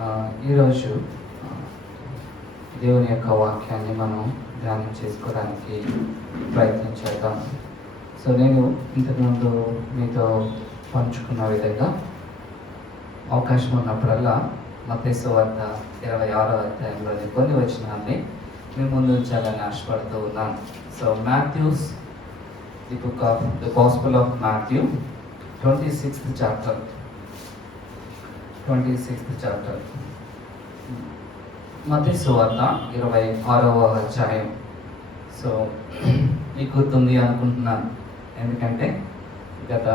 ఈరోజు దేవుని యొక్క వాక్యాన్ని మనం ధ్యానం చేసుకోవడానికి ప్రయత్నం చేద్దాం. సో నేను ఇంతకుముందు మీతో పంచుకున్న విధంగా అవకాశం ఉన్నప్పుడల్లా మత్తయి సువార్త 26వ అధ్యాయంలోని కొన్ని వచనాన్ని మీ ముందు ఉంచాలని ఆశపడుతూ ఉన్నాను. So Matthews, the book of the gospel of Matthew 26th chapter మత్తయి సువార్త 26వ అధ్యాయం. సో మీకు గుర్తుంది అనుకుంటున్నాను, ఎందుకంటే గత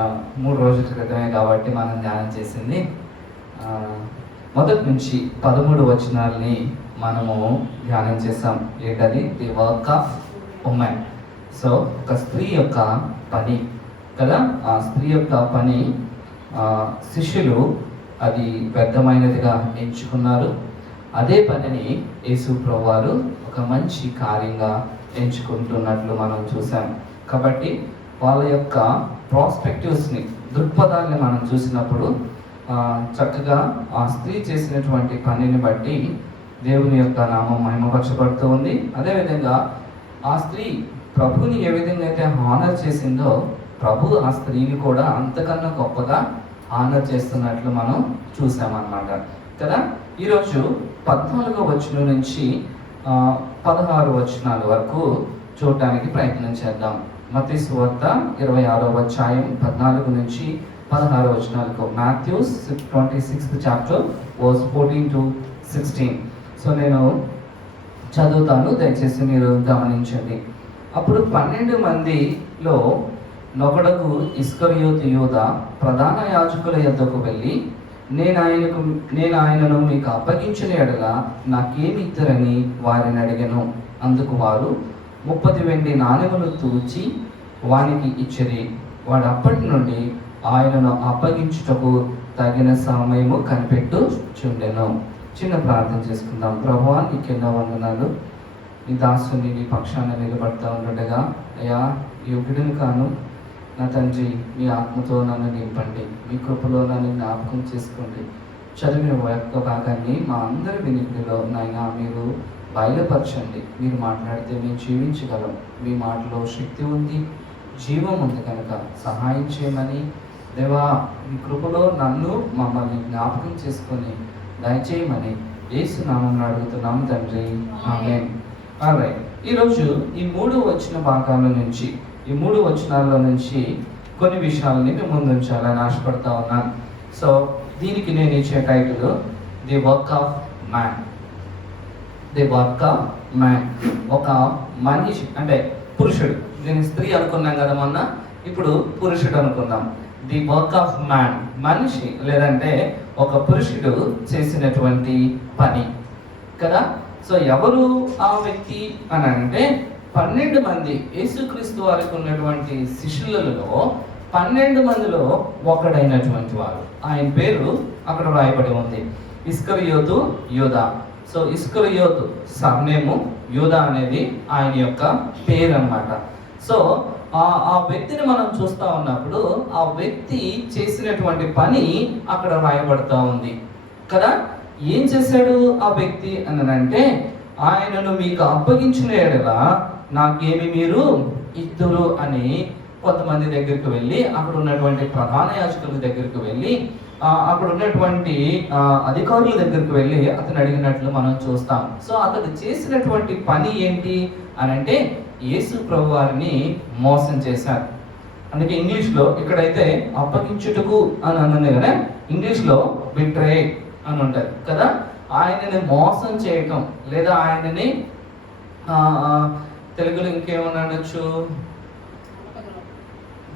3 రోజుల క్రితమే కాబట్టి మనం ధ్యానం చేసింది మొదటి నుంచి 13 వచనాలని మనము ధ్యానం చేసాం. ఏంటది? The work of women. So ఒక స్త్రీ యొక్క పని కదా, ఆ స్త్రీ యొక్క పని శిష్యులు అది వ్యర్థమైనదిగా ఎంచుకున్నారు. అదే పనిని యేసు ప్రభువారు ఒక మంచి కార్యంగా ఎంచుకుంటున్నట్లు మనం చూసాం. కాబట్టి వాళ్ళ యొక్క ప్రాస్పెక్టివ్స్ని, దృక్పథాన్ని మనం చూసినప్పుడు చక్కగా ఆ స్త్రీ చేసినటువంటి పనిని బట్టి దేవుని యొక్క నామం మహిమపరచబడుతూ ఉంది. అదేవిధంగా ఆ స్త్రీ ప్రభుని ఏ విధంగా అయితే హానర్ చేసిందో, ప్రభు ఆ స్త్రీని కూడా అంతకన్నా గొప్పగా హానర్ చేస్తున్నట్లు మనం చూసామన్నమాట కదా. ఈరోజు 14వ వచనం నుంచి 16 వచనాల వరకు చూడటానికి ప్రయత్నం చేద్దాం. మత్తయి సువార్త 26వ అధ్యాయం 14 నుంచి 16 వచనాలకు. Matthews 26th chapter verse 14 to 16. So నేను చదువుతాను, దయచేసి మీరు గమనించండి. అప్పుడు 12 మందిలో నొకడకు ఇస్కరియోతు యూదా ప్రధాన యాజకుల యొద్దకు వెళ్ళి, నేను ఆయనను మీకు అప్పగించిన ఎడల నాకేమి ఇద్దరని వారిని అడిగాను. అందుకు వారు 30 వెండి నాణెములు తూచి వానికి ఇచ్చిరి. వాడు అప్పటి నుండి ఆయనను అప్పగించుటకు తగిన సమయము కనిపెట్టుచుండెను. చిన్న ప్రార్థన చేసుకుందాం. ప్రభువా, నీకెన్నో వందనాలు. నీ దాసుని నీ పక్షాన నిలబడతా ఉండగా, అయ్యా యోగ్యుడిని కాను నా తండ్రి, మీ ఆత్మతో నన్ను నింపండి, మీ కృపలో నన్ను జ్ఞాపకం చేసుకోండి. చదివిన యొక్క భాగాన్ని మా అందరి వినికిడిలో నాయన మీరు బయలుపరచండి. మీరు మాట్లాడితే మేము జీవించగలం. మీ మాటలో శక్తి ఉంది, జీవం ఉంది కనుక సహాయం చేయమని దేవా, మీ కృపలో నన్ను మమ్మల్ని జ్ఞాపకం చేసుకొని దయచేయమని యేసు నామమున అడుగుతున్నాము తండ్రి, ఆమేన్. ఆల్రైట్, ఈరోజు ఈ 3 వచన భాగాల నుంచి, ఈ 3 వచనాల్లో నుంచి కొన్ని విషయాలని మేము ముందుంచాలని ఆశపడతా ఉన్నాను. సో దీనికి నేను ఇచ్చే title the work of man. The work of man. ఒక మనిషి అంటే పురుషుడు. నేను స్త్రీ అనుకున్నాం కదా మొన్న, ఇప్పుడు పురుషుడు అనుకుందాం. ది వర్క్ ఆఫ్ మ్యాన్, మనిషి లేదంటే ఒక పురుషుడు చేసినటువంటి పని కదా. సో ఎవరు ఆ వ్యక్తి అని అంటే 12 మంది యేసుక్రీస్తు వారికి ఉన్నటువంటి శిష్యులలో 12 మందిలో ఒకడైనటువంటి వారు. ఆయన పేరు అక్కడ రాయబడి ఉంది, ఇస్కరియోతు యూదా. సో ఇస్కరియోతు సర్నేము, యూదా అనేది ఆయన యొక్క పేరు అన్నమాట. సో ఆ వ్యక్తిని మనం చూస్తూ ఉన్నప్పుడు ఆ వ్యక్తి చేసినటువంటి పని అక్కడ రాయబడతా ఉంది కదా. ఏం చేశాడు ఆ వ్యక్తి అని అంటే, ఆయనను మీకు అప్పగించిన ఎడల నాకేమి మీరు ఇద్దురు అని కొంతమంది దగ్గరికి వెళ్ళి, అక్కడ ఉన్నటువంటి ప్రధాన యాజకుల దగ్గరికి వెళ్ళి, అక్కడ ఉన్నటువంటి అధికారుల దగ్గరికి వెళ్ళి అతను అడిగినట్లు మనం చూస్తాం. సో అతడు చేసినటువంటి పని ఏంటి అని అంటే, యేసు ప్రభు వారిని మోసం చేశారు. అందుకే ఇంగ్లీష్లో ఇక్కడైతే అప్పగించుటకు అని అన్నది కదా, ఇంగ్లీష్లో బిట్రే అని ఉంటుంది కదా. ఆయనని మోసం చేయటం, లేదా ఆయనని తెలుగులో ఇంకేమన్నా అనొచ్చు,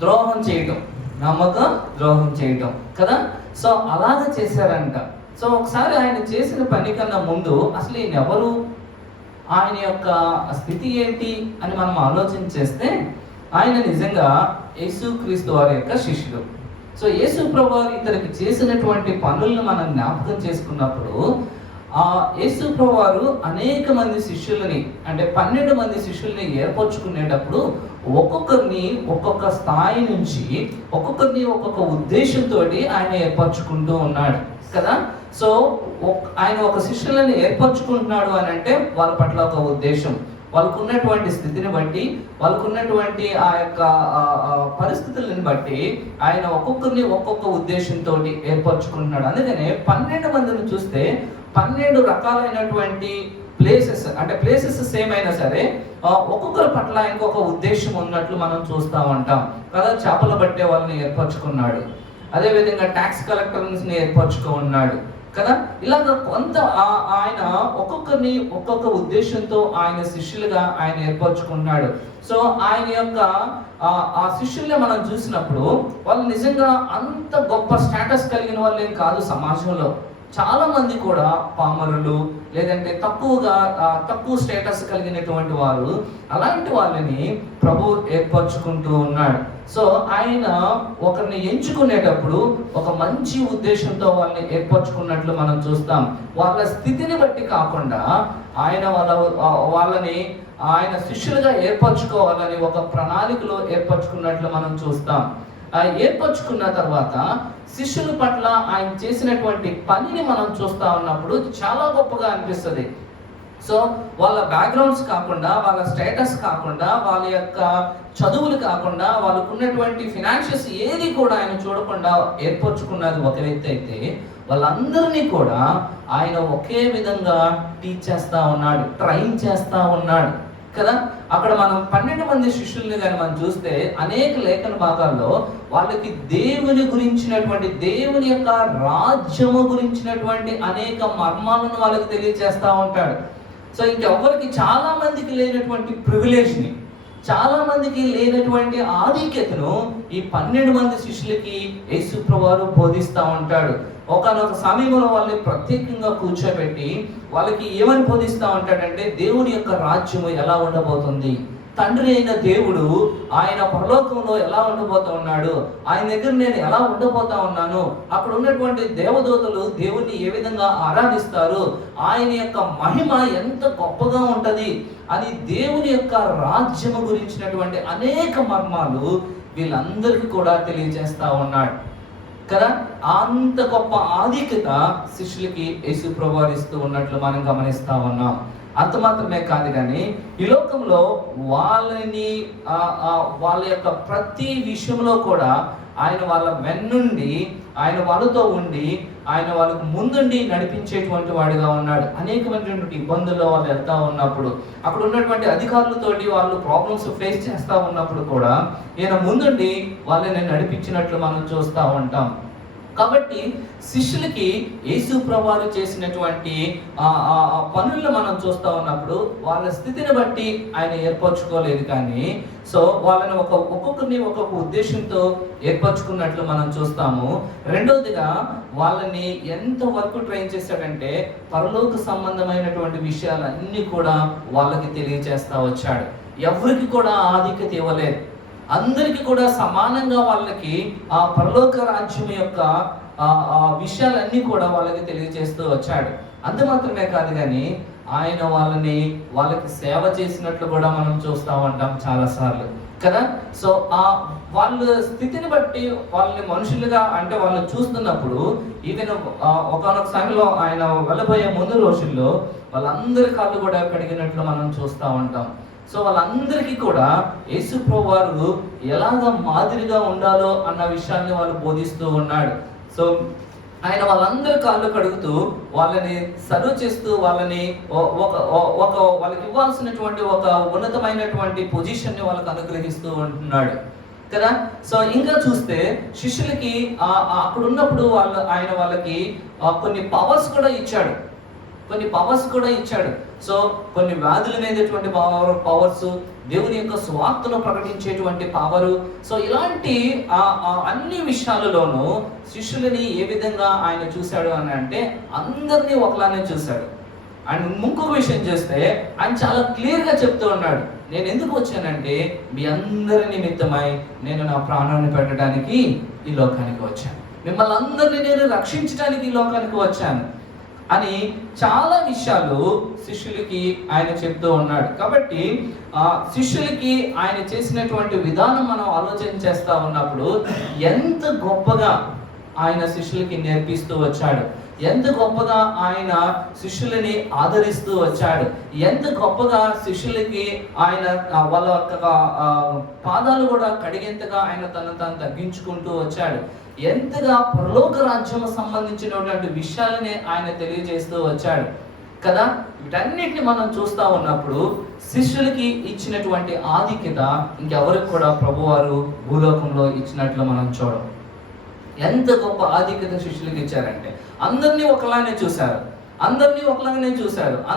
ద్రోహం చేయటం, నమ్మక ద్రోహం చేయటం కదా. సో అలాగ చేశారంట. సో ఒకసారి ఆయన చేసిన పని కన్నా ముందు అసలు ఈయన ఎవరు, ఆయన యొక్క స్థితి ఏంటి అని మనం ఆలోచన చేస్తే, ఆయన నిజంగా యేసుక్రీస్తు వారి యొక్క శిష్యుడు. సో యేసు ప్రభు వారు ఇతనికి చేసినటువంటి పనులను మనం జ్ఞాపకం చేసుకున్నప్పుడు, ఆ యేసు ప్రభు వారు అనేక మంది శిష్యులని, అంటే 12 మంది శిష్యుల్ని ఏర్పరచుకునేటప్పుడు ఒక్కొక్కరిని ఒక్కొక్క స్థాయి నుంచి, ఒక్కొక్కరిని ఒక్కొక్క ఉద్దేశంతో ఆయన ఏర్పరచుకుంటూ ఉన్నాడు కదా. సో ఆయన ఒక శిష్యులను ఏర్పరచుకుంటున్నాడు అని అంటే వాళ్ళ పట్ల ఒక ఉద్దేశం, వాళ్ళకు ఉన్నటువంటి స్థితిని బట్టి, వాళ్ళకు ఉన్నటువంటి ఆ యొక్క పరిస్థితులను బట్టి ఆయన ఒక్కొక్కరిని ఒక్కొక్క ఉద్దేశంతో ఏర్పరచుకుంటున్నాడు. అందుకనే 12 మందిని చూస్తే 12 రకాలైనటువంటి ప్లేసెస్, అంటే ప్లేసెస్ సేమ్ అయినా సరే ఒక్కొక్కరి పట్ల ఇంకొక ఉద్దేశం ఉన్నట్లు మనం చూస్తూ ఉంటాం కదా. చేపలు పట్టే వాళ్ళని ఏర్పరచుకున్నాడు, అదేవిధంగా ట్యాక్స్ కలెక్టర్స్ని ఏర్పరచుకున్నాడు కదా. ఇలాగ కొంత ఆయన ఒక్కొక్కరిని ఒక్కొక్క ఉద్దేశంతో ఆయన శిష్యులుగా ఆయన ఏర్పరచుకున్నాడు. సో ఆయన యొక్క ఆ శిష్యుల్ని మనం చూసినప్పుడు వాళ్ళు నిజంగా అంత గొప్ప స్టేటస్ కలిగిన వాళ్ళు ఏం కాదు సమాజంలో. చాలా మంది కూడా పామరులు, లేదంటే తక్కువ స్టేటస్ కలిగినటువంటి వారు, అలాంటి వాళ్ళని ప్రభు ఏర్పరచుకుంటూ ఉన్నాడు. సో ఆయన ఒకరిని ఎంచుకునేటప్పుడు ఒక మంచి ఉద్దేశంతో వాళ్ళని ఏర్పరచుకున్నట్లు మనం చూస్తాం. వాళ్ళ స్థితిని బట్టి కాకుండా ఆయన వాళ్ళని ఆయన శిష్యులుగా ఏర్పరచుకోవాలని ఒక ప్రణాళికలో ఏర్పరచుకున్నట్లు మనం చూస్తాం. ఏర్పరచుకున్న తర్వాత శిష్యుల పట్ల ఆయన చేసినటువంటి పనిని మనం చూస్తా ఉన్నప్పుడు చాలా గొప్పగా అనిపిస్తుంది. సో వాళ్ళ బ్యాక్గ్రౌండ్స్ కాకుండా, వాళ్ళ స్టేటస్ కాకుండా, వాళ్ళ యొక్క చదువులు కాకుండా, వాళ్ళకు ఉన్నటువంటి ఫినాన్షియల్స్ ఏది కూడా ఆయన చూడకుండా ఏర్పరచుకున్నది ఒక వ్యక్తి అయితే, వాళ్ళందరినీ కూడా ఆయన ఒకే విధంగా టీచ్ చేస్తా ఉన్నాడు, ట్రైన్ చేస్తా ఉన్నాడు కదా. అక్కడ మనం 12 మంది శిష్యుల్ని కానీ మనం చూస్తే అనేక లేఖన భాగాల్లో వాళ్ళకి దేవుని గురించినటువంటి, దేవుని యొక్క రాజ్యము గురించినటువంటి అనేక మర్మాలను వాళ్ళకి తెలియజేస్తా ఉంటాడు. సో ఇంకెవరికి, చాలా మందికి లేనటువంటి ప్రివిలేజ్ని, చాలా మందికి లేనటువంటి ఆధిక్యతను ఈ 12 మంది శిష్యులకి యేసు ప్రభువు బోధిస్తూ ఉంటాడు. ఒకనొక సమయంలో వాళ్ళని ప్రత్యేకంగా కూర్చోబెట్టి వాళ్ళకి ఏమని బోధిస్తూ ఉంటాడంటే, దేవుని యొక్క రాజ్యము ఎలా ఉండబోతుంది, తండ్రి అయిన దేవుడు ఆయన పరలోకంలో ఎలా ఉండబోతా ఉన్నాడు, ఆయన దగ్గర నేను ఎలా ఉండబోతా ఉన్నాను, అక్కడ ఉన్నటువంటి దేవదూతలు దేవుణ్ణి ఏ విధంగా ఆరాధిస్తారు, ఆయన యొక్క మహిమ ఎంత గొప్పగా ఉంటది అని దేవుని యొక్క రాజ్యము గురించినటువంటి అనేక మర్మాలు వీళ్ళందరికీ కూడా తెలియజేస్తా ఉన్నాడు కదా. అంత గొప్ప ఆధిక్యత శిష్యులకి యేసు ప్రభువు ఇస్తూ ఉన్నట్లు మనం గమనిస్తా ఉన్నాం. అంత మాత్రమే కాదు కానీ ఈ లోకంలో వాళ్ళని వాళ్ళ యొక్క ప్రతి విషయంలో కూడా ఆయన వాళ్ళ వెన్నుండి, ఆయన వాళ్ళతో ఉండి, ఆయన వాళ్ళకు ముందుండి నడిపించేటువంటి వాడిగా ఉన్నాడు. అనేకమైనటువంటి ఇబ్బందుల్లో వాళ్ళు వెళ్తా ఉన్నప్పుడు, అక్కడ ఉన్నటువంటి అధికారులతోటి వాళ్ళు ప్రాబ్లమ్స్ ఫేస్ చేస్తూ ఉన్నప్పుడు కూడా ఈయన ముందుండి వాళ్ళని నడిపించినట్లు మనం చూస్తూ ఉంటాం. కాబట్టి శిష్యులకి యేసు ప్రభువు చేసినటువంటి పనులను మనం చూస్తూ ఉన్నప్పుడు వాళ్ళ స్థితిని బట్టి ఆయన ఏర్పరచుకోలేదు కానీ, సో వాళ్ళని ఒక్కొక్కరిని ఒక్కొక్క ఉద్దేశంతో ఏర్పరచుకున్నట్లు మనం చూస్తాము. రెండవదిగా వాళ్ళని ఎంత వరకు ట్రైన్ చేశాడంటే పరలోక సంబంధమైనటువంటి విషయాలన్నీ కూడా వాళ్ళకి తెలియజేస్తా వచ్చాడు. ఎవరికి కూడా ఆధిక్యత ఇవ్వలేదు, అందరికీ కూడా సమానంగా వాళ్ళకి ఆ పరలోక రాజ్యం యొక్క విషయాలన్నీ కూడా వాళ్ళకి తెలియజేస్తూ వచ్చాడు. అంత మాత్రమే కాదు కానీ ఆయన వాళ్ళకి సేవ చేసినట్లు కూడా మనం చూస్తూ ఉంటాం చాలా సార్లు కదా. సో వాళ్ళ స్థితిని బట్టి వాళ్ళని మనుషులుగా, అంటే వాళ్ళని చూస్తున్నప్పుడు ఈవెన్ ఒకనొక సమయంలో ఆయన వెళ్ళబోయే ముందు రోజుల్లో వాళ్ళందరి కాళ్ళు కూడా కడిగినట్లు మనం చూస్తూ ఉంటాం. సో వాళ్ళందరికీ కూడా యేసు ప్రభువు ఎలాగ మాదిరిగా ఉండాలో అన్న విషయాన్ని వాళ్ళు బోధిస్తూ ఉన్నాడు. సో ఆయన వాళ్ళందరి కాళ్ళు కడుగుతూ వాళ్ళని సర్వ్ చేస్తూ వాళ్ళని వాళ్ళకి ఇవ్వాల్సినటువంటి ఒక ఉన్నతమైనటువంటి పొజిషన్ని వాళ్ళకి అనుగ్రహిస్తూ ఉంటున్నాడు కదా. సో ఇంకా చూస్తే శిష్యులకి అక్కడ ఉన్నప్పుడు ఆయన వాళ్ళకి కొన్ని పవర్స్ కూడా ఇచ్చాడు. సో కొన్ని వ్యాధుల మీదటువంటి పవర్స్, దేవుని యొక్క స్వార్థను ప్రకటించేటువంటి పవరు, సో ఇలాంటి అన్ని విషయాలలోనూ శిష్యులని ఏ విధంగా ఆయన చూశాడు అని అంటే అందరినీ ఒకలానే చూశాడు. అండ్ ఇంకొక విషయం చేస్తే ఆయన చాలా క్లియర్గా చెప్తూ ఉన్నాడు, నేను ఎందుకు వచ్చానంటే మీ అందరి నిమిత్తమై నేను నా ప్రాణాన్ని పెట్టడానికి ఈ లోకానికి వచ్చాను, మిమ్మల్ని అందరినీ నేను రక్షించడానికి ఈ లోకానికి వచ్చాను అని చాలా విషయాలు శిష్యులకి ఆయన చెప్తూ ఉన్నాడు. కాబట్టి శిష్యులకి ఆయన చేసినటువంటి విధానం మనం ఆలోచన చేస్తా ఉన్నప్పుడు ఎంత గొప్పగా ఆయన శిష్యులకి నేర్పిస్తూ వచ్చాడు. ఎంత గొప్పగా ఆయన శిష్యులని ఆదరిస్తూ వచ్చాడు, ఎంత గొప్పగా శిష్యులకి ఆయన వాళ్ళ పాదాలు కూడా కడిగేంతగా ఆయన తను తగ్గించుకుంటూ వచ్చాడు, ఎంతగా పరలోక రాజ్యం సంబంధించినటువంటి విషయాలని ఆయన తెలియజేస్తూ వచ్చాడు కదా. వీటన్నిటిని మనం చూస్తూ ఉన్నప్పుడు శిష్యులకి ఇచ్చినటువంటి ఆధిక్యత ఇంకెవరికి కూడా ప్రభువారు భూలోకంలో ఇచ్చినట్లు మనం చూడం. ఎంత గొప్ప ఆధిక్యత శిష్యులకి ఇచ్చారంటే అందరినీ ఒకలానే చూశారు,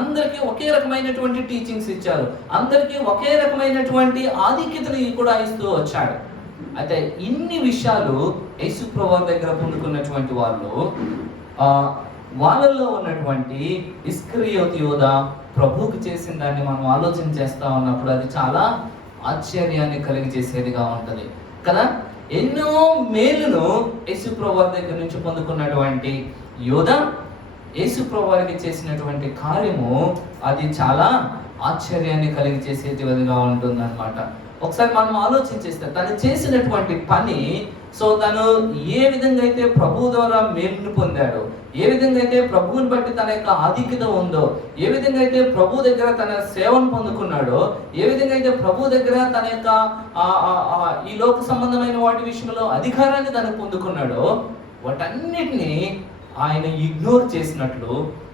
అందరికీ ఒకే రకమైనటువంటి టీచింగ్స్ ఇచ్చారు, అందరికీ ఒకే రకమైనటువంటి ఆధిక్యతని కూడా ఇస్తూ వచ్చాడు. అయితే ఇన్ని విషయాలు యేసు ప్రభువు దగ్గర పొందుకున్నటువంటి వాళ్ళల్లో ఉన్నటువంటి ఇస్కరియోతు యూదా ప్రభువుకి చేసిన దాన్ని మనం ఆలోచన చేస్తా ఉన్నప్పుడు అది చాలా ఆశ్చర్యాన్ని కలిగజేసేదిగా ఉంటది కదా. ఎన్నో మేలును యేసు ప్రభువు దగ్గర నుంచి పొందుకున్నటువంటి యూదా యేసు ప్రభువుకి చేసినటువంటి కార్యము అది చాలా ఆశ్చర్యాన్ని కలిగజేసేదిగా ఉంటుంది అన్నమాట. ఒకసారి మనం ఆలోచించేస్తే తను చేసినటువంటి పని, సో తను ఏ విధంగా అయితే ప్రభువు ద్వారా మేలును పొందాడో, ఏ విధంగా అయితే ప్రభువుని బట్టి తన యొక్క ఆధిక్యత ఉందో, ఏ విధంగా అయితే ప్రభు దగ్గర తన సేవను పొందుకున్నాడో, ఏ విధంగా అయితే ప్రభు దగ్గర తన యొక్క ఈ లోక సంబంధమైన వాటి విషయంలో అధికారాన్ని తను పొందుకున్నాడో, వాటన్నిటిని ఆయన ఇగ్నోర్ చేసినట్లు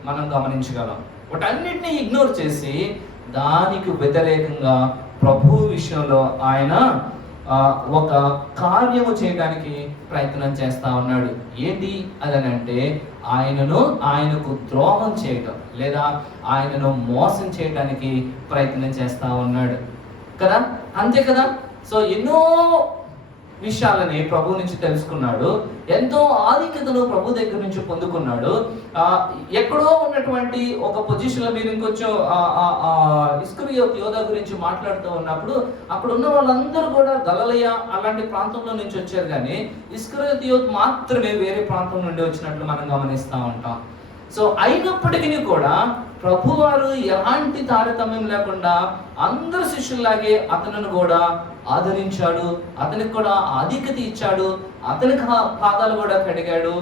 మనం గమనించగలం. వాటన్నిటిని ఇగ్నోర్ చేసి దానికి వ్యతిరేకంగా ప్రభు విషయంలో ఆయన ఒక కార్యము చేయడానికి ప్రయత్నం చేస్తా ఉన్నాడు. ఏంటి అదనంటే ఆయనకు ద్రోహం చేయటం లేదా ఆయనను మోసం చేయడానికి ప్రయత్నం చేస్తా ఉన్నాడు కదా, అంతే కదా. సో ఎన్నో విషయాలని ప్రభు నుంచి తెలుసుకున్నాడు, ఎంతో ఆధిక్యతను ప్రభు దగ్గర నుంచి పొందుకున్నాడు. ఎక్కడో ఉన్నటువంటి ఒక పొజిషన్లో మీరు ఇంకొంచెం ఇస్కరియోతు యోధా గురించి మాట్లాడుతూ ఉన్నప్పుడు అక్కడ ఉన్న వాళ్ళందరూ కూడా గలిలయ అలాంటి ప్రాంతంలో నుంచి వచ్చారు, కానీ ఇస్కరియోతు యోధా మాత్రమే వేరే ప్రాంతం నుండి వచ్చినట్లు మనం గమనిస్తూ ఉంటాం. సో అయినప్పటికీ కూడా ప్రభువారు ఎలాంటి తారతమ్యం లేకుండా అందరు శిష్యుల్లాగే అతను కూడా ఆదరించాడు, అతనికి కూడా ఆధిక్యత ఇచ్చాడు, అతనికి పాదాలు కూడా కడిగాడు,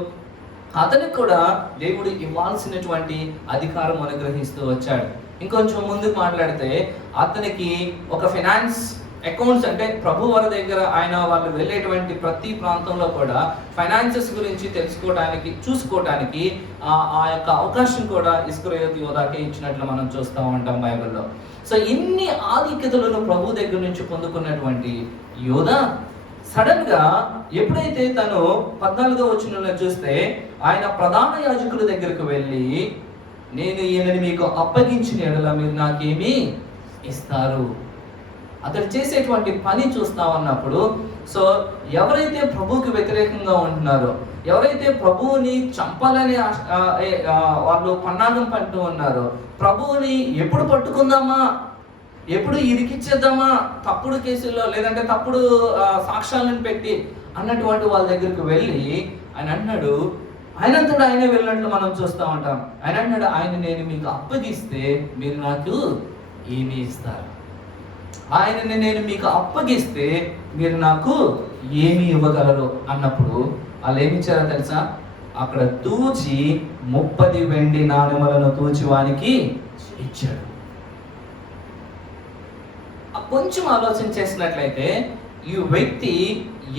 అతనికి కూడా దేవుడు ఇవ్వాల్సినటువంటి అధికారం అనుగ్రహిస్తూ వచ్చాడు. ఇంకొంచెం ముందుకు మాట్లాడితే అతనికి ఒక ఫైనాన్స్ అకౌంట్స్, అంటే ప్రభు వారి దగ్గర వాళ్ళు వెళ్ళేటువంటి ప్రతి ప్రాంతంలో కూడా ఫైనాన్సెస్ గురించి చూసుకోవడానికి ఆ యొక్క అవకాశం కూడా ఇస్కరియోతు యోధాకే ఇచ్చినట్లు మనం చూస్తూ ఉంటాం బైబిల్లో. సో ఇన్ని ఆధిక్యతలను ప్రభు దగ్గర నుంచి పొందుకున్నటువంటి యోధా సడన్ గా ఎప్పుడైతే తను 14వ వచనంలో చూస్తే ఆయన ప్రధాన యాజకుల దగ్గరకు వెళ్ళి, నేను ఈయనని మీకు అప్పగించిన యెడల మీరు నాకేమి ఇస్తారు? అతడు చేసేటువంటి పని చూస్తా ఉన్నప్పుడు, సో ఎవరైతే ప్రభువుకి వ్యతిరేకంగా ఉంటున్నారో, ఎవరైతే ప్రభువుని చంపాలని వాళ్ళు పన్నాగం పడుతూ ఉన్నారో, ప్రభువుని ఎప్పుడు పట్టుకుందామా, ఎప్పుడు ఇరికిచ్చేద్దామా, తప్పుడు కేసుల్లో లేదంటే తప్పుడు సాక్ష్యాలను పెట్టి అన్నటువంటి వాళ్ళ దగ్గరికి వెళ్ళి ఆయన అన్నాడు, ఆయనంతటా ఆయనే వెళ్ళినట్లు మనం చూస్తూ ఉంటాం. ఆయన అన్నాడు, నేను మీకు అప్పగిస్తే మీరు నాకు ఏమి ఇస్తారు? ఆయనని నేను మీకు అప్పగిస్తే మీరు నాకు ఏమి ఇవ్వగలరు అన్నప్పుడు వాళ్ళు ఏమి ఇచ్చారో తెలుసా? అక్కడ తూచి 30 వెండి నాణెములను తూచి వానికి ఇచ్చాడు. కొంచెం ఆలోచన చేసినట్లయితే ఈ వ్యక్తి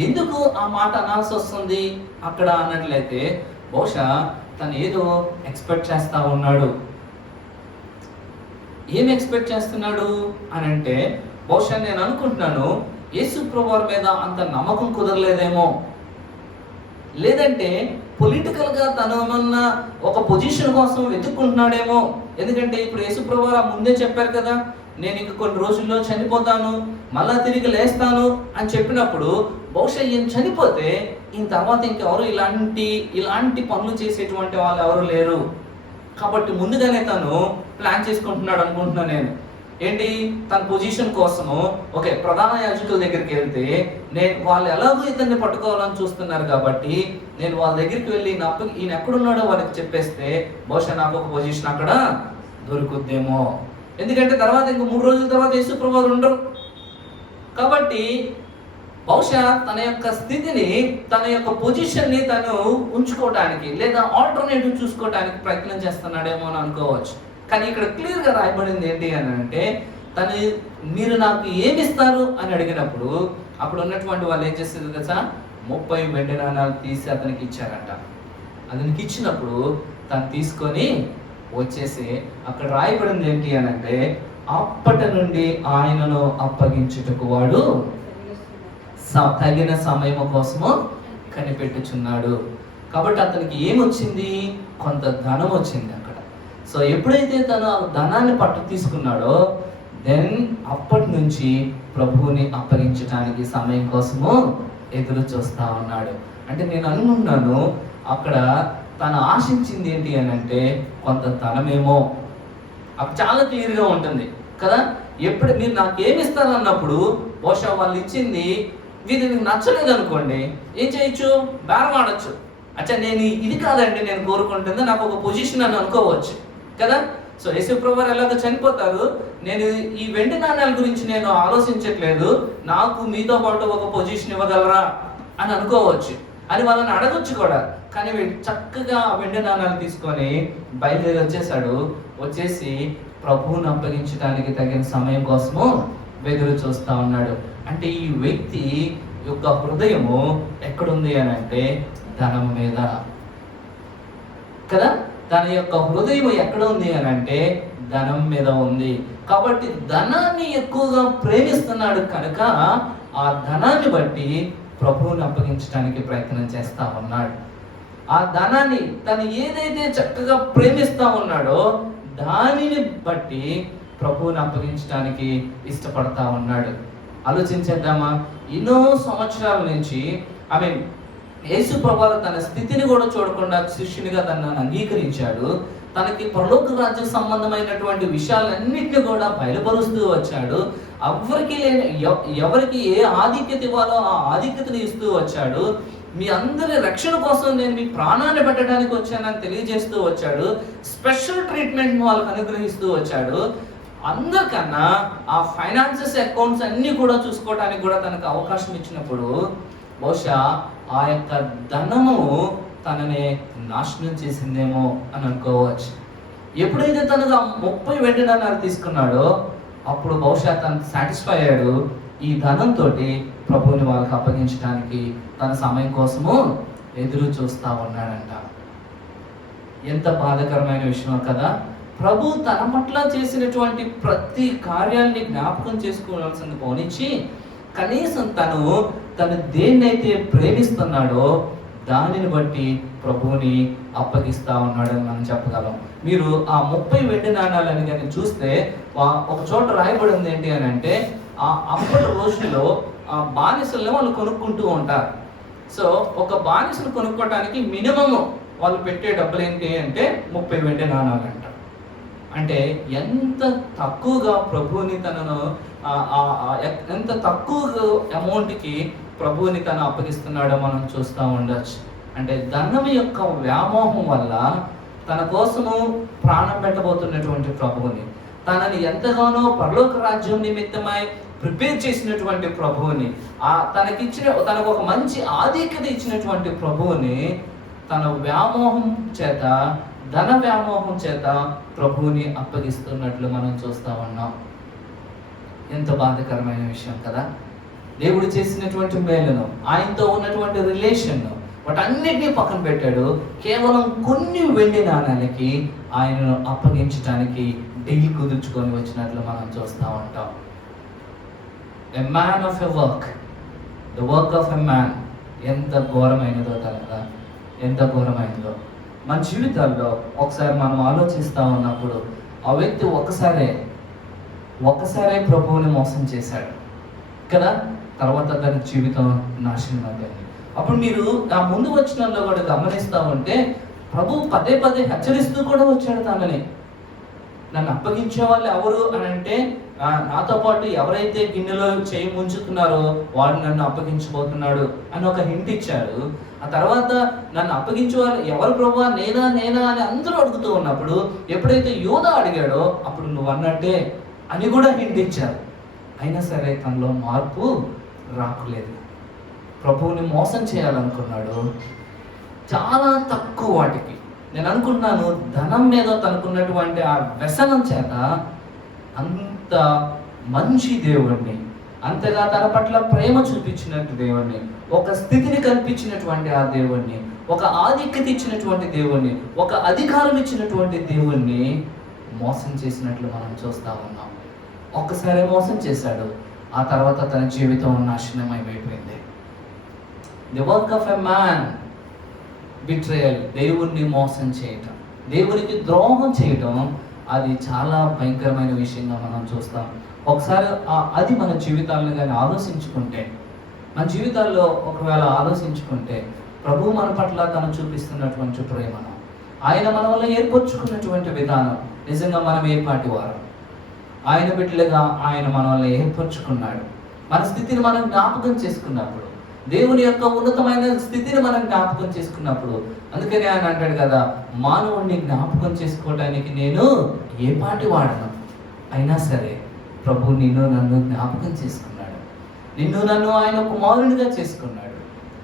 ఎందుకు ఆ మాట అనాల్సి వస్తుంది అక్కడ అన్నట్లయితే, బహుశా తను ఏదో ఎక్స్పెక్ట్ చేస్తా ఉన్నాడు. ఏం ఎక్స్పెక్ట్ చేస్తున్నాడు అని అంటే, బహుశా నేను అనుకుంటున్నాను యేసు ప్రభువు మీద అంత నమ్మకం కుదరలేదేమో, లేదంటే పొలిటికల్ గా తను ఏమన్నా ఒక పొజిషన్ కోసం వెతుక్కుంటున్నాడేమో. ఎందుకంటే ఇప్పుడు యేసు ప్రభువు ముందే చెప్పారు కదా, నేను ఇంక కొన్ని రోజుల్లో చనిపోతాను, మళ్ళా తిరిగి లేస్తాను అని చెప్పినప్పుడు బహుశా ఈయన చనిపోతే ఈయన తర్వాత ఇంకెవరు ఇలాంటి పనులు చేసేటువంటి వాళ్ళు ఎవరు లేరు కాబట్టి ముందుగానే తను ప్లాన్ చేసుకుంటున్నాడు అనుకుంటున్నాను నేను. ఏంటి, తన పొజిషన్ కోసము ఓకే ప్రధాన యాజకుల దగ్గరికి వెళ్తే వాళ్ళు ఎలాగో ఇతన్ని పట్టుకోవాలని చూస్తున్నారు కాబట్టి నేను వాళ్ళ దగ్గరికి వెళ్ళి ఈయన ఎక్కడున్నాడో వాళ్ళకి చెప్పేస్తే బహుశా నాకు ఒక పొజిషన్ అక్కడ దొరుకుద్దేమో. ఎందుకంటే తర్వాత ఇంక 3 రోజుల తర్వాత యేసు ప్రభువు ఉండరు కాబట్టి బహుశా తన యొక్క స్థితిని, తన యొక్క పొజిషన్ని తను ఉంచుకోవడానికి లేదా ఆల్టర్నేటివ్ చూసుకోవడానికి ప్రయత్నం చేస్తున్నాడేమో అని అనుకోవచ్చు. కానీ ఇక్కడ క్లియర్గా రాయబడింది ఏంటి అని అంటే, తను మీరు నాకు ఏమిస్తారు అని అడిగినప్పుడు అప్పుడు ఉన్నటువంటి వాళ్ళు ఏం చేసేది కదా, 30 వెండి నాణాలు తీసి అతనికి ఇచ్చారంట. అతనికి ఇచ్చినప్పుడు తను తీసుకొని వచ్చేసి అక్కడ రాయబడింది ఏంటి అని అంటే, అప్పటి నుండి ఆయనను అప్పగించుటకు వాడు తగిన సమయం కోసము కనిపెట్టుచున్నాడు. కాబట్టి అతనికి ఏమొచ్చింది, కొంత ధనం వచ్చింది అక్కడ. సో ఎప్పుడైతే తను ఆ ధనాన్ని పట్టు తీసుకున్నాడో దెన్ అప్పటి నుంచి ప్రభువుని అప్పగించడానికి సమయం కోసము ఎదురు చూస్తా ఉన్నాడు. అంటే నేను అనుకున్నాను అక్కడ తను ఆశించింది ఏంటి అని అంటే కొంత ధనమేమో. అప్పుడు చాలా క్లియర్గా ఉంటుంది కదా. ఎప్పుడు మీరు నాకు ఏమి ఇస్తారు అన్నప్పుడు బహుశా వాళ్ళు ఇచ్చింది వీరికి నచ్చలేదు అనుకోండి, ఏం చేయొచ్చు, బేరం ఆడొచ్చు. అచ్చా నేను ఇది కాదండి నేను కోరుకుంటుంది, నాకు ఒక పొజిషన్ అని అనుకోవచ్చు కదా. సో యేసుప్రభు వారు ఎలాగో చనిపోతారు, నేను ఈ వెండి నాణ్యాల గురించి నేను ఆలోచించట్లేదు, నాకు మీతో పాటు ఒక పొజిషన్ ఇవ్వగలరా అని అనుకోవచ్చు అని వాళ్ళని అడగొచ్చు కూడా. కానీ చక్కగా వెండి నాణ్యాలు తీసుకొని బయలుదేరి వచ్చేసాడు. వచ్చేసి ప్రభువును అప్పగించడానికి తగిన సమయం కోసము ఎదురు చూస్తా ఉన్నాడు. అంటే ఈ వ్యక్తి యొక్క హృదయము ఎక్కడుంది అని అంటే ధనం మీద కదా. తన యొక్క హృదయం ఎక్కడ ఉంది అని అంటే ధనం మీద ఉంది. కాబట్టి ధనాన్ని ఎక్కువగా ప్రేమిస్తున్నాడు కనుక ఆ ధనాన్ని బట్టి ప్రభువుని అప్పగించడానికి ప్రయత్నం చేస్తా ఉన్నాడు. ఆ ధనాన్ని తను ఏదైతే చక్కగా ప్రేమిస్తా ఉన్నాడో దానిని బట్టి ప్రభువుని అప్పగించడానికి ఇష్టపడతా ఉన్నాడు. ఆలోచించేద్దామా, ఎన్నో సంవత్సరాల నుంచి యేసు ప్రభువు తన స్థితిని కూడా చూడకుండా శిష్యునిగా తనను అంగీకరించాడు. తనకి పరలోక రాజ్య సంబంధమైనటువంటి విషయాలన్నింటినీ కూడా బయలుపరుస్తూ వచ్చాడు. ఎవరికి ఏ ఆధిక్యత ఇవ్వాలో ఆ ఆధిక్యతను ఇస్తూ వచ్చాడు. మీ అందరి రక్షణ కోసం నేను మీ ప్రాణాన్ని పెట్టడానికి వచ్చానని తెలియజేస్తూ వచ్చాడు. స్పెషల్ ట్రీట్మెంట్ వాళ్ళకు అనుగ్రహిస్తూ వచ్చాడు. అందరికన్నా ఆ ఫైనాన్సెస్ అకౌంట్స్ అన్నీ కూడా చూసుకోవడానికి కూడా తనకు అవకాశం ఇచ్చినప్పుడు బహుశా ఆ యొక్క ధనము తనని నాశనం చేసిందేమో అని అనుకోవచ్చు. ఎప్పుడైతే తనకు ఆ 30 వెండి నాణాలు తీసుకున్నాడో అప్పుడు బహుశా తను సాటిస్ఫై అయ్యాడు. ఈ ధనంతో ప్రభువుని వాళ్ళకి అప్పగించడానికి తన సమయం కోసము ఎదురు చూస్తా ఉన్నాడంట. ఎంత బాధాకరమైన విషయం కదా. ప్రభు తన పట్ల చేసినటువంటి ప్రతి కార్యాన్ని జ్ఞాపకం చేసుకోవాల్సింది పోనిచ్చి కనీసం తను దేన్నైతే ప్రేమిస్తున్నాడో దానిని బట్టి ప్రభువుని అప్పగిస్తా ఉన్నాడని మనం చెప్పగలం. మీరు ఆ 30 వెండి నాణాలని కానీ చూస్తే ఒక చోట రాయబడింది ఏంటి అని అంటే అప్పటి రోజుల్లో ఆ బానిసల్ని వాళ్ళు కొనుక్కుంటూ ఉంటారు. సో ఒక బానిసను కొనుక్కోవడానికి మినిమం వాళ్ళు పెట్టే డబ్బులు ఏంటి అంటే 30 వెండి నాణాలు అంట. అంటే ఎంత తక్కువగా ప్రభువుని ఎంత తక్కువ అమౌంట్కి ప్రభువుని తను అప్పగిస్తున్నాడో మనం చూస్తూ ఉండొచ్చు. అంటే ధనం యొక్క వ్యామోహం వల్ల తన కోసము ప్రాణం పెట్టబోతున్నటువంటి ప్రభువుని, తనని ఎంతగానో పరలోక రాజ్యం నిమిత్తమై ప్రిపేర్ చేసినటువంటి ప్రభువుని, తనకు ఒక మంచి ఆధిక్యత ఇచ్చినటువంటి ప్రభువుని తన వ్యామోహం చేత, ధన వ్యామోహం చేత ప్రభువుని అప్పగిస్తున్నట్లు మనం చూస్తూ ఉన్నాం. ఎంత బాధాకరమైన విషయం కదా. దేవుడు చేసినటువంటి మేలును, ఆయనతో ఉన్నటువంటి రిలేషన్ వాటన్నిటినీ పక్కన పెట్టాడు. కేవలం కొన్ని వెండి నాణాలకి ఆయనను అప్పగించడానికి డీల్ కుదుర్చుకొని వచ్చినట్లు మనం చూస్తూ ఉంటాం. A man of a work, the work of a man ఎంత ఘోరమైనదో కదా, ఎంత ఘోరమైనదో. మన జీవితాల్లో ఒకసారి మనం ఆలోచిస్తూ ఉన్నప్పుడు ఆ వ్యక్తి ఒక్కసారే ప్రభువుని మోసం చేశాడు కదా. తర్వాత తన జీవితం నాశనం అయింది. అప్పుడు మీరు ఆ ముందు వచ్చినంలో కూడా గమనిస్తూ ఉంటే ప్రభు పదే హెచ్చరిస్తూ కూడా వచ్చాడు తనని. నన్ను అప్పగించే వాళ్ళు ఎవరు అని అంటే నాతో పాటు ఎవరైతే గిన్నెలో చేయి ముంచుతున్నారో వాడు నన్ను అప్పగించబోతున్నాడు అని ఒక హింట్ ఇచ్చాడు. ఆ తర్వాత నన్ను అప్పగించే వాళ్ళు ఎవరు ప్రభువా, నేనా అని అందరూ అడుగుతూ ఉన్నప్పుడు ఎప్పుడైతే యోధా అడిగాడో అప్పుడు నువ్వు అన్నట్టే అని కూడా హింట్ ఇచ్చారు. అయినా సరే తనలో మార్పు రాకులేదు. ప్రభువుని మోసం చేయాలనుకున్నాడు. చాలా తక్కువ వాటికి, నేను అనుకుంటున్నాను ధనం మీద తనకున్నటువంటి ఆ వ్యసనం చేత అంత మంచి దేవుణ్ణి, అంతగా తన పట్ల ప్రేమ చూపించినట్టు దేవుణ్ణి, ఒక స్థితిని కల్పించినటువంటి ఆ దేవుణ్ణి, ఒక ఆధిక్యత ఇచ్చినటువంటి దేవుణ్ణి, ఒక అధికారం ఇచ్చినటువంటి దేవుణ్ణి మోసం చేసినట్లు మనం చూస్తా ఉన్నాం. ఒక్కసారి మోసం చేశాడు, ఆ తర్వాత తన జీవితం నాశనమైపోయింది. The work of a man betrayal, దేవుణ్ణి మోసం చేయటం, దేవునికి ద్రోహం చేయటం, అది చాలా భయంకరమైన విషయంగా మనం చూస్తాం. ఒకసారి అది మన జీవితాలను కానీ ఆలోచించుకుంటే, మన జీవితాల్లో ఒకవేళ ఆలోచించుకుంటే, ప్రభువు మన పట్ల తను చూపిస్తున్నటువంటి ప్రేమను, ఆయన మన వల్ల ఏర్పరచుకున్నటువంటి విధానం, నిజంగా మనం ఏపాటి వారు, ఆయన బిడ్డలుగా ఆయన మన వల్ల ఏర్పరచుకున్నాడు. మన స్థితిని మనం జ్ఞాపకం చేసుకున్నప్పుడు, దేవుని యొక్క ఉన్నతమైన స్థితిని మనం జ్ఞాపకం చేసుకున్నప్పుడు, అందుకని ఆయన అంటాడు కదా, మానవుడిని జ్ఞాపకం చేసుకోవడానికి నేను ఏ పాటి వాడను, అయినా సరే ప్రభు నిన్ను నన్ను జ్ఞాపకం చేసుకున్నాడు. నిన్ను నన్ను ఆయన కుమారునిగా చేసుకున్నాడు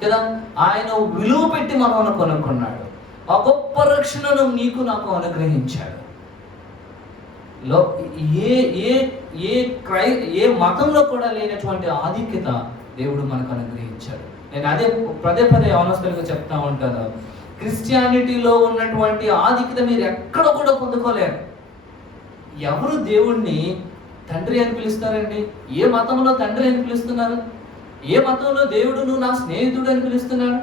కదా. ఆయన విలువ పెట్టి మనల్ని కొనుక్కున్నాడు. ఆ గొప్ప రక్షణను నీకు నాకు అనుగ్రహించాడు. ఏ మతంలో కూడా లేనటువంటి ఆధిక్యత దేవుడు మనకు అనుగ్రహించాడు. నేను అదే పదే యవనస్తులకు చెప్తా ఉంటాను, క్రిస్టియానిటీలో ఉన్నటువంటి ఆధిక్యత మీరు ఎక్కడ కూడా పొందుకోలేరు. ఎవరు దేవుణ్ణి తండ్రి అని పిలుస్తారండి? ఏ మతంలో తండ్రి అని పిలుస్తున్నారు? ఏ మతంలో దేవుడు నువ్వు నా స్నేహితుడు అని పిలుస్తున్నాడు?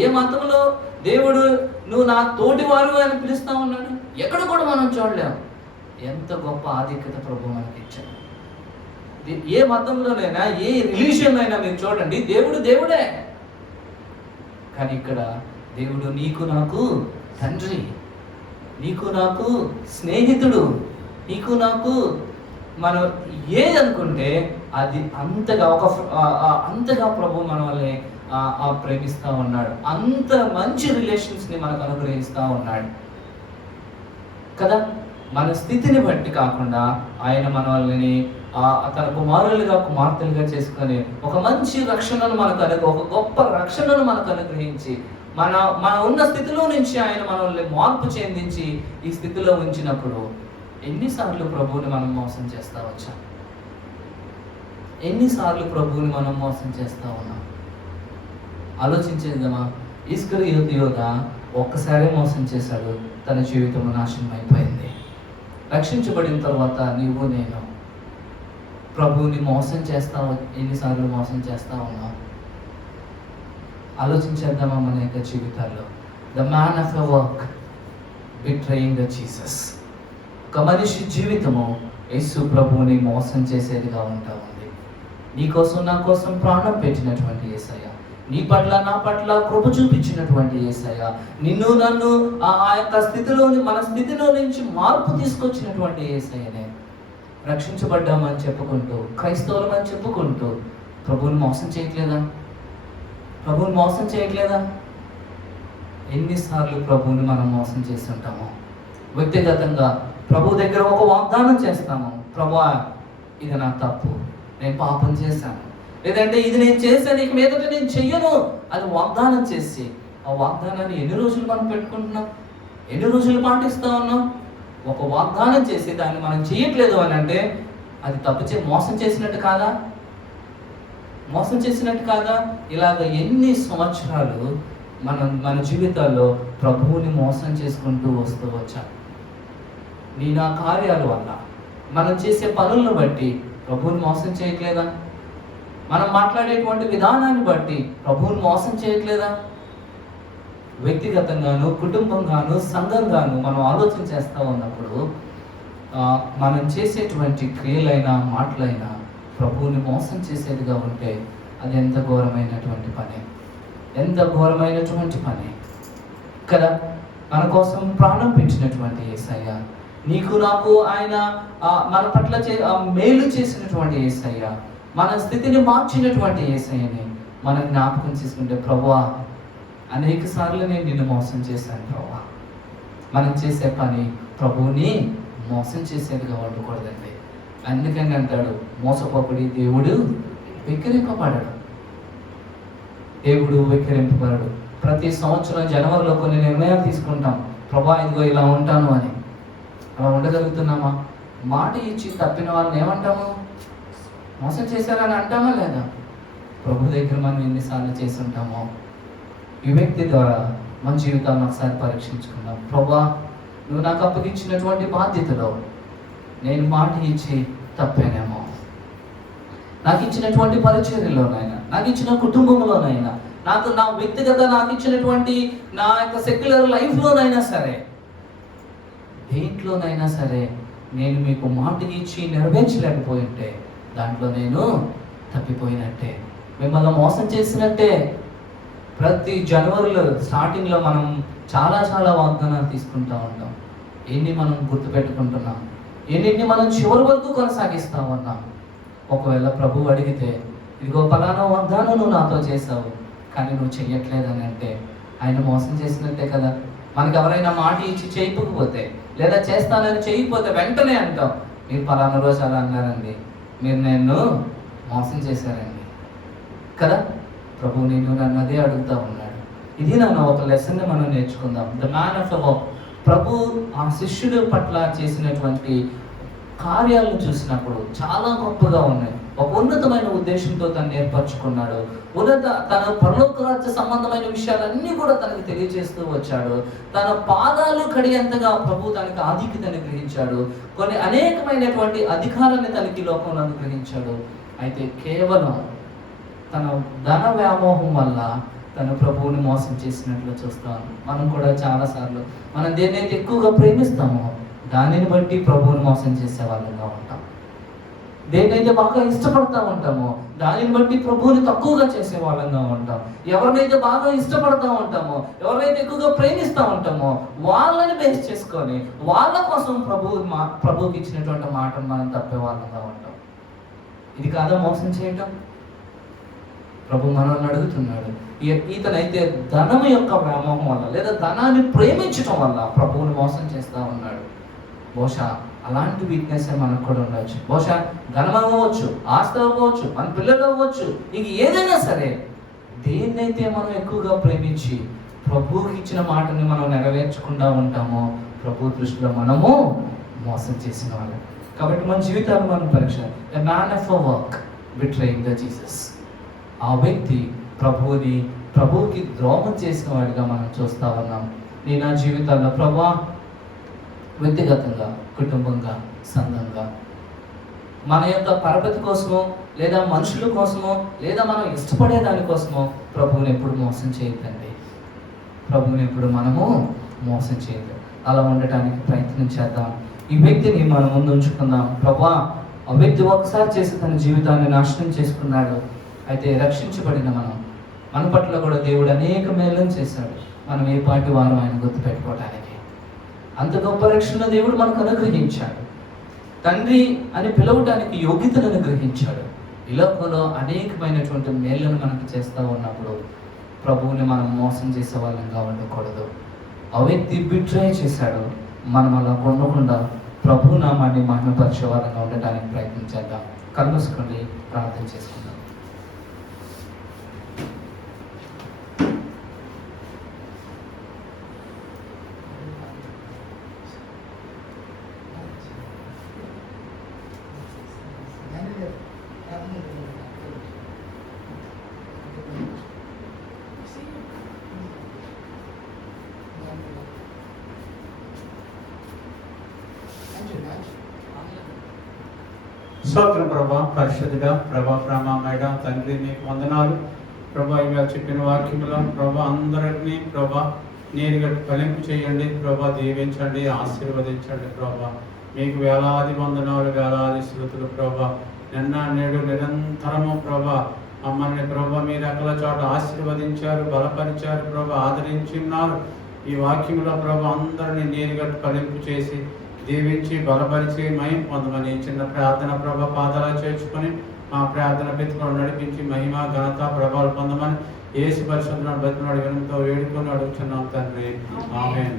ఏ మతంలో దేవుడు నువ్వు నా తోటివారు అని పిలుస్తా ఉన్నాడు? ఎక్కడ కూడా మనం చూడలేము. ఎంత గొప్ప ఆధిక్యత ప్రభు మనకి ఇచ్చాడు. ఏ మతంలోనైనా, ఏ రిలీజియన్ అయినా మీరు చూడండి, దేవుడు దేవుడే. కానీ ఇక్కడ దేవుడు నీకు నాకు తండ్రి, నీకు నాకు స్నేహితుడు, నీకు నాకు మనం ఏదనుకుంటే అది అంతగా ప్రభు మన వల్లే ప్రేమిస్తూ ఉన్నాడు. అంత మంచి రిలేషన్స్ని మనకు అనుగ్రహిస్తూ ఉన్నాడు కదా. మన స్థితిని బట్టి కాకుండా ఆయన మన వాళ్ళని తన కుమారులుగా కుమార్తెలుగా చేసుకొని ఒక మంచి రక్షణను మనకు ఒక గొప్ప రక్షణను మనకు అనుగ్రహించి మన ఉన్న స్థితిలో నుంచి ఆయన మనల్ని మార్పు చెందించి ఈ స్థితిలో ఉంచినప్పుడు ఎన్నిసార్లు ప్రభువుని మనం మోసం చేస్తా వచ్చాం? ఎన్నిసార్లు ప్రభువుని మనం మోసం చేస్తా ఉన్నాం? ఆలోచించేద్దామా? ఇస్కరియోతు యోధ ఒక్కసారే మోసం చేశాడు, తన జీవితం నాశనం అయిపోయింది. రక్షించబడిన తర్వాత నీవు నేను ప్రభువుని మోసం చేస్తావు, ఎన్నిసార్లు మోసం చేస్తా ఉన్నావు? ఆలోచించేద్దామా మన యొక్క జీవితాల్లో? The man of a work betraying the Jesus. ఒక మనిషి జీవితము యేసు ప్రభువుని మోసం చేసేదిగా ఉంటా ఉంది. నీకోసం నా కోసం ప్రాణం పెట్టినటువంటి యేసయ్య, నీ పట్ల నా పట్ల కృప చూపించినటువంటి యేసయ్య, నిన్ను నన్ను ఆ యొక్క మన స్థితిలో నుంచి మార్పు తీసుకొచ్చినటువంటి యేసయ్యనే రక్షించబడ్డామని చెప్పుకుంటూ, క్రైస్తవులమని చెప్పుకుంటూ ప్రభువుని మోసం చేయట్లేదా? ప్రభువుని మోసం చేయట్లేదా? ఎన్నిసార్లు ప్రభువుని మనం మోసం చేసి ఉంటామో? వ్యక్తిగతంగా ప్రభు దగ్గర ఒక వాగ్దానం చేస్తాము, ప్రభువా ఇది నా తప్పు, నేను పాపం చేశాను, లేదంటే ఇది నేను చేశాను, ఇక మీదట నేను చెయ్యను అని వాగ్దానం చేసి ఆ వాగ్దానాన్ని ఎన్ని రోజులు మనం పెట్టుకుంటున్నాం? ఎన్ని రోజులు పాటిస్తా ఉన్నాం? ఒక వాగ్దానం చేసి దాన్ని మనం చేయట్లేదు అని అంటే అది మోసం చేసినట్టు కాదా? మోసం చేసినట్టు కాదా? ఇలాగ ఎన్ని సంవత్సరాలు మన జీవితాల్లో ప్రభువుని మోసం చేసుకుంటూ వస్తూ వచ్చాం. నా కార్యాల వల్ల, మనం చేసే పనులను బట్టి ప్రభువుని మోసం చేయట్లేదా? మనం మాట్లాడేటువంటి విధానాన్ని బట్టి ప్రభువుని మోసం చేయట్లేదా? వ్యక్తిగతంగాను, కుటుంబంగాను, సంఘంగాను మనం ఆలోచన చేస్తూ ఉన్నప్పుడు మనం చేసేటువంటి క్రియలైనా మాటలైనా ప్రభువుని మోసం చేసేదిగా ఉంటే అది ఎంత ఘోరమైనటువంటి పని, ఎంత ఘోరమైనటువంటి పని కదా. మన కోసం ప్రాణం పెంచినటువంటి యేసయ్య, నీకు నాకు ఆయన మన పట్ల మేలు చేసినటువంటి యేసయ్య, మన స్థితిని మార్చినటువంటి యేసయ్యని మనం జ్ఞాపకం చేసుకుంటే, ప్రభువా అనేక సార్లు నేను నిన్ను మోసం చేశాను ప్రభువా. మనం చేసే పని ప్రభువుని మోసం చేసేదిగా ఉండకూడదండి. అందుకని అంటాడు, మోసపోకుడి దేవుడు వెక్కిరింపబడడు. దేవుడు వెక్కిరింపబడడు. ప్రతి సంవత్సరం జనవరిలో కొన్ని నిర్ణయాలు తీసుకుంటాం, ప్రభా ఇదిగో ఇలా ఉంటాను అని. అలా ఉండగలుగుతున్నామా? మాట ఇచ్చి తప్పిన వాళ్ళని ఏమంటాము? మోసం చేశారని అంటామా లేదా? ప్రభు దగ్గర మనం ఎన్నిసార్లు చేసి ఉంటామో ఈ వ్యక్తి ద్వారా మన జీవితాన్ని ఒకసారి పరీక్షించుకుందాం. ప్రభా, నువ్వు నాకు అప్పగించినటువంటి బాధ్యతలో నేను మాట ఇచ్చి తప్పానేమో, నాకు ఇచ్చినటువంటి పరిచర్యలోనైనా, నాకు ఇచ్చిన కుటుంబంలోనైనా, నా వ్యక్తిగత నాకు ఇచ్చినటువంటి నా యొక్క సెక్యులర్ లైఫ్లోనైనా సరే, దేంట్లోనైనా సరే నేను మీకు మాట ఇచ్చి నెరవేర్చలేకపోయింటే దాంట్లో నేను తప్పిపోయినట్టే, మిమ్మల్ని మోసం చేసినట్టే. ప్రతి జనవరిలో స్టార్టింగ్లో మనం చాలా వాగ్దానాలు తీసుకుంటూ ఉంటాం. ఎన్ని మనం గుర్తుపెట్టుకుంటున్నాం, ఎన్నింటిని మనం చివరి వరకు కొనసాగిస్తా ఉన్నాం. ఒకవేళ ప్రభు అడిగితే, ఇదిగో పలానా వాగ్దానం నువ్వు నాతో చేసావు కానీ నువ్వు చెయ్యట్లేదని అంటే ఆయన మోసం చేసినట్టే కదా. మనకు ఎవరైనా మాట ఇచ్చి చేయకపోతే లేదా చేస్తానని చేయకపోతే వెంటనే అంటాం, మీరు పలానా రోజు అలా అన్నారండి, మీరు నన్ను మోసం చేశారండి కదా. ప్రభు నేను నన్ను అదే అడుగుతా ఉన్నాడు. ఇది నన్ను ఒక లెసన్ని మనం నేర్చుకుందాం. The man of the work. ప్రభు ఆ శిష్యుడి పట్ల చేసినటువంటి కార్యాలను చూసినప్పుడు చాలా గొప్పగా ఉన్నాయి. ఒక ఉన్నతమైన ఉద్దేశంతో తను ఏర్పరచుకున్నాడు. తన పరలోక రాజ్య సంబంధమైన విషయాలన్నీ కూడా తనకు తెలియజేస్తూ వచ్చాడు. తన పాదాలు కడిగేంతగా ప్రభు తనకి ఆధిక్యతను గ్రహించాడు. కొన్ని అనేకమైనటువంటి అధికారాన్ని తనకి లోకంలో అనుగ్రహించాడు. అయితే కేవలం తన ధన వ్యామోహం వల్ల తన ప్రభువుని మోసం చేసినట్లు చూస్తాను. మనం కూడా చాలాసార్లు మనం దేన్నైతే ఎక్కువగా ప్రేమిస్తామో దానిని బట్టి ప్రభువుని మోసం చేసే వాళ్ళంగా ఉంటాం. దేన్నైతే బాగా ఇష్టపడతా ఉంటామో దానిని బట్టి ప్రభువుని తక్కువగా చేసే వాళ్ళంగా ఉంటాం. ఎవరినైతే బాగా ఇష్టపడతా ఉంటామో, ఎవరినైతే ఎక్కువగా ప్రేమిస్తూ ఉంటామో వాళ్ళని బేస్ చేసుకొని వాళ్ళ కోసం ప్రభువుకి ఇచ్చినటువంటి మాటను మనం తప్పే వాళ్ళంగా ఉంటాం. ఇది కాదా మోసం చేయటం? ప్రభు మనల్ని అడుగుతున్నాడు. ఇతనైతే ధనము యొక్క వ్యామోహం వల్ల లేదా ధనాన్ని ప్రేమించటం వల్ల ప్రభువుని మోసం చేస్తూ ఉన్నాడు. బహుశా అలాంటి వీక్నెస్ మనకు కూడా ఉండవచ్చు. బహుశా ధనం అవ్వచ్చు, ఆస్తి అవ్వచ్చు, మన పిల్లలు అవ్వచ్చు, ఇంక ఏదైనా సరే దేన్నైతే మనం ఎక్కువగా ప్రేమించి ప్రభువుకి ఇచ్చిన మాటని మనం నెరవేర్చకుండా ఉంటామో ప్రభు దృష్టిలో మనము మోసం చేసిన వాళ్ళం. కాబట్టి మన జీవితాన్ని మనం పరీక్ష. A man of a work betraying the Jesus. ఆ వ్యక్తి ప్రభువుకి ద్రోహం చేసిన వాడిగా మనం చూస్తా ఉన్నాం. నేను నా జీవితాల్లో ప్రభా వ్యక్తిగతంగా, కుటుంబంగా, సంఘంగా మన యొక్క పరపతి కోసమో లేదా మనుషుల కోసమో లేదా మనం ఇష్టపడే దానికోసమో ప్రభువుని ఎప్పుడు మోసం చేయకండి. ప్రభువుని ఎప్పుడు మనము మోసం చేయలేదు. అలా ఉండటానికి ప్రయత్నం చేద్దాం. ఈ వ్యక్తిని మనం ముందు ఉంచుకుందాం. ప్రభా, ఆ వ్యక్తి ఒకసారి చేసి తన జీవితాన్ని నాశనం చేసుకున్నాడు. అయితే రక్షించబడిన మన పట్ల కూడా దేవుడు అనేక మేలను చేశాడు. మనం ఏ పాటి వారం ఆయన గుర్తుపెట్టుకోవటానికి అంత గొప్ప రక్షణ దేవుడు మనకు అనుగ్రహించాడు. తండ్రి అని పిలవటానికి యోగ్యతను అనుగ్రహించాడు. ఈ లోకంలో అనేకమైనటువంటి మేళ్లను మనకు చేస్తూ ఉన్నప్పుడు ప్రభువుని మనం మోసం చేసే వాళ్ళంగా ఉండకూడదు. ఆ వ్యక్తి బిట్రే చేశాడు. మనం అలా ఉండకుండా ప్రభు నామాన్ని మహిమపరిచే వాళ్ళంగా ఉండటానికి ప్రయత్నం చేద్దాం. కలుసుకొని ప్రార్థన చేసుకుందాం. స్తోత్రం ప్రభా, పరిశుద్ధుడా, ప్రభా ప్రేమమయుడా తండ్రి, నీకు వందనాలు ప్రభా. ఇలా చెప్పిన వాక్యంలో ప్రభా అందరినీ ప్రభా నేరుగా ఫలింపు చేయండి ప్రభా, దీవించండి, ఆశీర్వదించండి ప్రభా. మీకు వేలాది వందనాలు, వేలాది స్తుతులు ప్రభా. నిన్న నేడు నిరంతరము ప్రభా మమ్మల్ని ప్రభా మీ రకాల చోట ఆశీర్వదించారు, బలపరిచారు ప్రభా, ఆదరించున్నారు. ఈ వాక్యంలో ప్రభా అందరినీ నేరుగా ఫలింపు చేసి దీవించి బలపరిచి మహిమ పొందమని చిన్న ప్రార్థన ప్రభా పాదాలు చేర్చుకొని మా ప్రార్థన పెట్టుకొని నడిపించి మహిమ ఘనత ప్రభావాలు పొందమని యేసు పరిశుద్ధులను బతిమాడి వినయంతో వేడుకొని అడుగుతున్నాం తండ్రి. ఆమేన్.